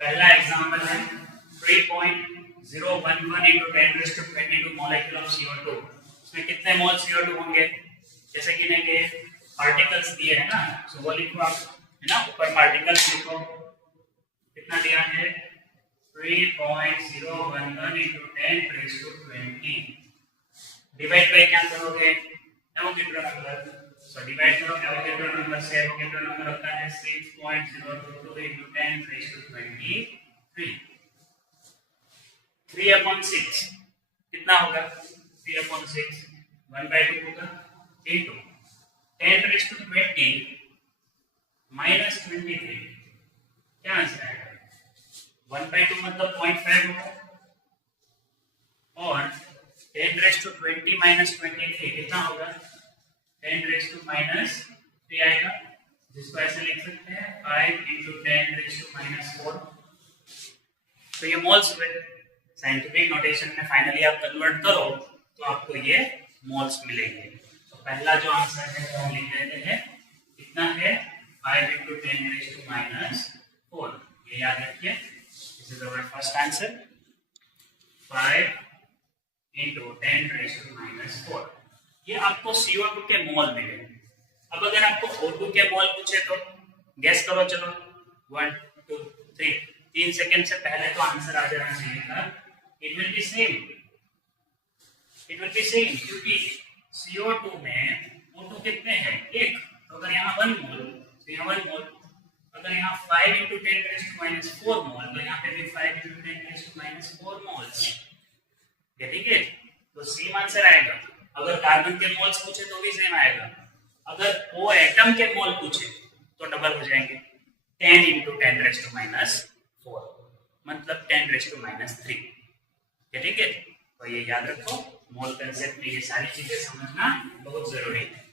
पहला एग्जांपल है 3.011 into 10⁻22 molecule of CO2। इसमें कितने मोल CO2 होंगे? जैसे कि ने के पार्टिकल्स दिए हैं ना, सो वो लिखो आप, है ना, ऊपर पार्टिकल्स लिखो। कितना दिया है? 3.011 into 10⁻20 डिवाइड बाय क्या करोगे? Avogadro number. सो डिवाइड करो एवोगैड्रो नंबर से। एवोगैड्रो नंबर होता है 6.022 into 10⁻23। 3/6 कितना होगा? 3/6 1/2 होगा into 10⁻20 minus 23। क्या आंसर आएगा? 1/2 मतलब 0.5 होगा, और 10⁻20 minus 23 कितना होगा? 10⁻³ आएगा, जिसको ऐसे लिख सकते हैं 5 into 10⁻⁻4। तो ये मोल्स हुए। साइंटिफिक नोटेशन में फाइनली आप कन्वर्ट करो तो आपको ये मोल्स मिलेंगे। तो पहला जो आंसर है वो हम लिख देते हैं, कितना है? 5 into 10⁻⁻4। ये याद रखिए, this is our first answer, 5 into 10⁻⁻4। ये आपको CO2 के मोल मिले। अब अगर आपको O2 के मोल पूछे तो गैस करो। चलो 1 2 3 3 सेकंड से पहले तो आंसर आ जाना चाहिए था। इट विल बी सेम, क्योंकि CO2 में O2 कितने हैं? 1। तो अगर यहाँ 1 मोल तो यहाँ 1 मोल। अगर यहाँ 5 into 10⁻⁻4 मोल तो यहाँ पे भी 5 into 10⁻⁻4 मोल्स। ठीक है, तो सेम आंसर आएगा। अगर कार्बन के मोल्स पूछे तो भी सेम आएगा। अगर O एटम के मोल पूछे तो डबल हो जाएंगे, 10 into 10⁻⁻4 मतलब 10⁻⁻3। ठीक है, तो ये याद रखो, मोल कंसेप्ट में ये सारी चीजें समझना बहुत जरूरी है।